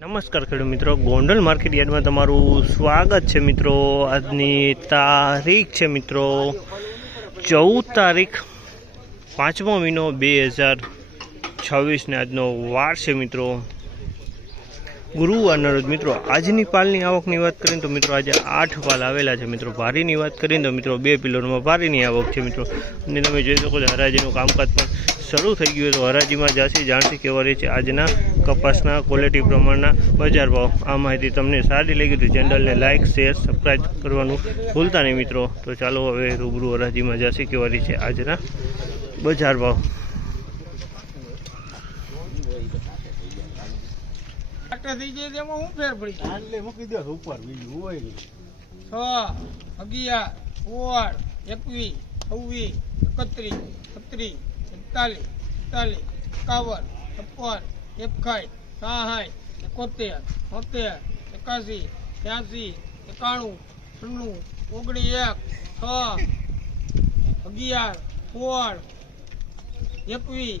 નમસ્કાર ખેડૂત મિત્રો, ગોંડલ માર્કેટ યાર્ડમાં તમારું સ્વાગત છે મિત્રો। આજની તારીખ છે મિત્રો 14 તારીખ 5મો મહિનો 2026 ને આજનો વાર છે મિત્રો ગુરુવારના રોજ। મિત્રો આજની પાલની આવકની વાત કરીએ તો મિત્રો આજે 8 પાલ આવેલા છે મિત્રો। ભારીની વાત કરીએ તો મિત્રો 2 પિલરમાં ભારીની આવક છે મિત્રો। અને તમે જોઈ શકો છો હરાજીનું કામકાજ પણ શરૂ થઈ ગયું। તો હરાજીમાં જાસી જાણસી કેવા રહી છે આજના કપાસના ક્વોલિટી પ્રમાણના બજાર ભાવ। આ માહિતી તમને સારી લાગી તો ચેનલને લાઇક શેર સબસ્ક્રાઈબ કરવાનું ભૂલતા નહીં મિત્રો। તો ચાલો હવે રૂબરૂ હરાજીમાં જાસી કેવા રહી છે આજના બજાર ભાવ। થઈ જાય તેમાં હું ફેર પડી એટલે મૂકી દો ઉપર બીજું હોય 6 11 16 21 26 27 41 51 51 71 81 82 91 91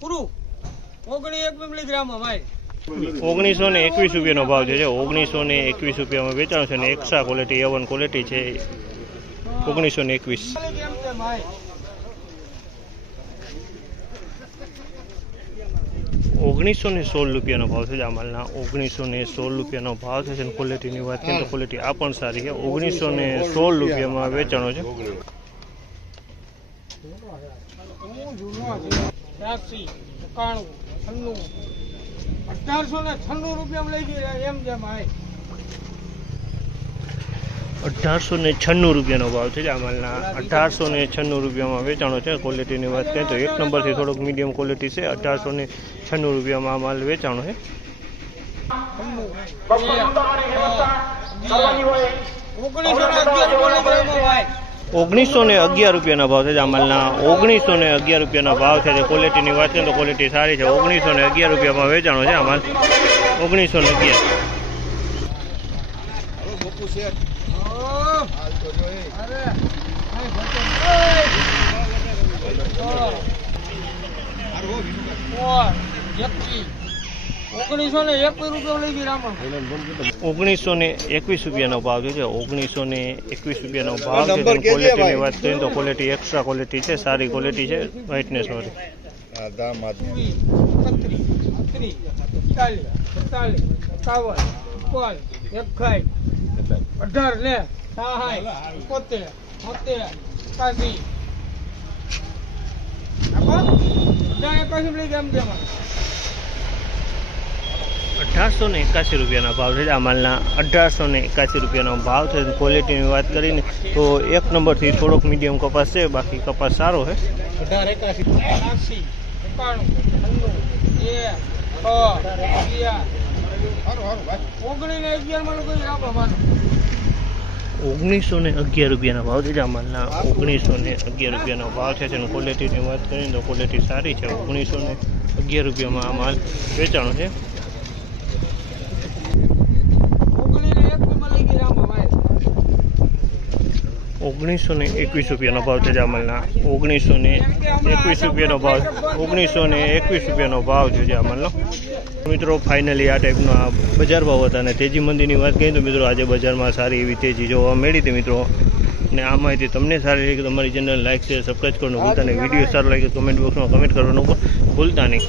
પૂરું 19 મિલીગ્રામમાં ભાઈ 1921 રૂપિયાનો ભાવ છે। 1921 રૂપિયામાં વેચાણ છે અને એક્સ્ટ્રા ક્વોલિટી A1 ક્વોલિટી છે 1921। 1916 રૂપિયાનો ભાવ છે। આ માલના 1916 રૂપિયાનો ભાવ છે અને ક્વોલિટીની વાત કરીએ તો ક્વોલિટી આ પણ સારી છે। 1916 રૂપિયામાં વેચાણો છે। 1896 રૂપિયા લઈ ગયા એમ જેમ 1896 રૂપિયાનો ભાવ છે। આ માલના 1896 રૂપિયામાં વેચાણો છે। ક્વોલિટીની વાત કરીએ તો 1 નંબરથી થોડોક મીડિયમ ક્વોલિટી છે। 1896 રૂપિયામાં આ માલ વેચાણો છે। 1911 રૂપિયાના ભાવ છે। આ માલના 1911 રૂપિયાના ભાવ છે। ક્વોલિટીની વાત કરીએ તો ક્વોલિટી સારી છે। 1911 રૂપિયામાં વેચાણો છે આ માલ 1911। ₹1921 ભાવ છે। 1921 રૂપિયાનો ભાવ છે। ક્વોલિટીની વાત કરીએ તો ક્વોલિટી એક્સ્ટ્રા ક્વોલિટી છે, સારી ક્વોલિટી છે, વ્હાઇટનેસ વાળી। 1881 રૂપિયાના ભાવ છે। આ માલના 1881 રૂપિયાનો ભાવ છે। ક્વોલિટીની વાત કરીને તો 1 નંબરથી થોડોક મીડિયમ કપાસ છે, બાકી કપાસ સારો છે। 1911 રૂપિયાના ભાવ છે। આ માલના 1911 રૂપિયાનો ભાવ છે અને ક્વોલિટીની વાત કરીએ તો ક્વોલિટી સારી છે। 1911 રૂપિયામાં આ માલ વેચાણો છે। 1921 રૂપિયાનો ભાવ છે। આ માલના 1921 રૂપિયાનો ભાવ 1921 રૂપિયાનો ભાવ છે આ માલનો। મિત્રો ફાઇનલી આ ટાઈપના બજાર ભાવ હતા। અને તેજી મંદીની વાત કરીએ તો મિત્રો આજે બજારમાં સારી એવી તેજી જોવા મળી હતી મિત્રો। અને આ માહિતી તમને સારી લાગી તો તમારી ચેનલ લાઈક શેર સબસ્ક્રાઈબ કરવાનું ભૂલતા નહીં। વિડીયો સારો લાગે કમેન્ટ બોક્સમાં કમેન્ટ કરવાનું ભૂલતા નહીં।